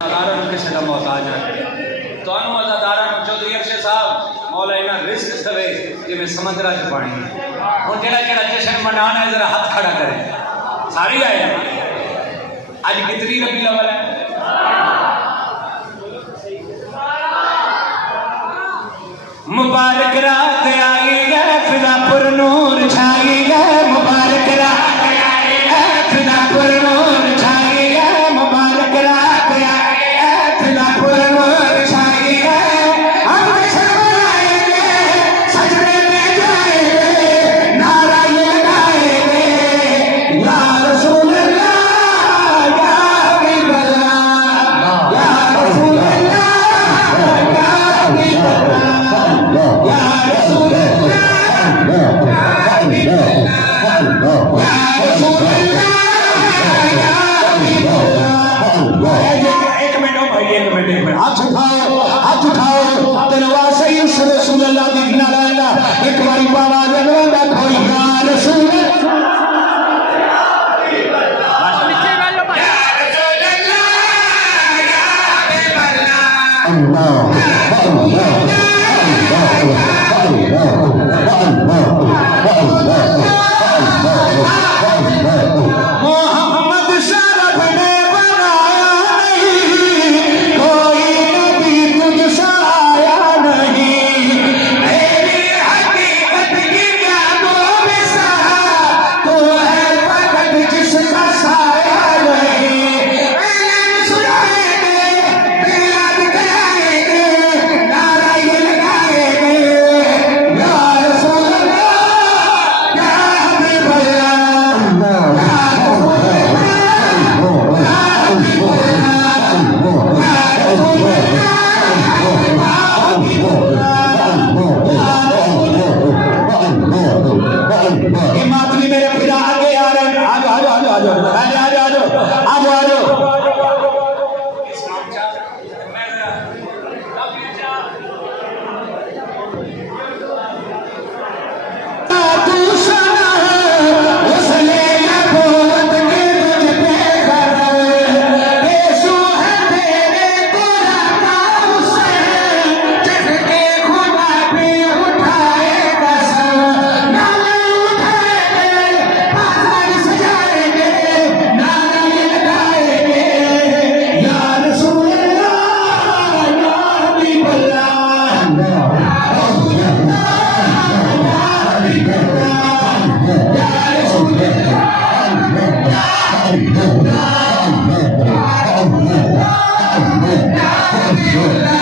ਕਿਸੇ ਦਾ ਮੁਹਤਾਜ ਹੈ। ਤੁਹਾਨੂੰ ਅਜ਼ਾਦਾਰਾਂ ਚੌਧਰੀ ਅਰਸ਼ਦ ਸਾਹਿਬ ਮੌਲਾ ਇਹਨਾਂ ਰਿਜ਼ਕ ਸਵੇ ਜਿਵੇਂ ਸਮੁੰਦਰਾਂ 'ਚ ਪਾਣੀ ਹੁਣ ਜਿਹੜਾ जश्न मनाना है जरा हाथ खड़ा करें सारी आए आज कितनी रबी अव्वल है मुबारक रात आई है फिजापुर नूर छाई है मुबारक रात आई है फिजापुर नूर छाई है मुबारक रात आई है फिजापुर नूर छाई है हम शर्माएंगे सजदे में जाएंगे नारा ये लगाएंगे या रसूल अल्लाह या हबीब अल्लाह या रसूल अल्लाह या हबीब अल्लाह या रसूल हाथ उठाओ तलवार से रसूल अल्लाह देखना लाला एक बारी बाबा जनवा कोई या रसूल मोहम्मद शरफ ने बनाया नहीं कोई नबी तुझसा आया नहीं मेरी हकीकत की यादों में सहा तो है फकत जिसका साया नहीं सुनाएंगे बिलाद कराएंगे नारा ये लगाएंगे या रसूल अल्लाह या हबीब अल्लाह मातली मेरे फिर आगे आ रहे हैं आ जाओ आ जाओ आ जाओ आ जाओ आ जाओ आ जाओ आ जाओ Oh,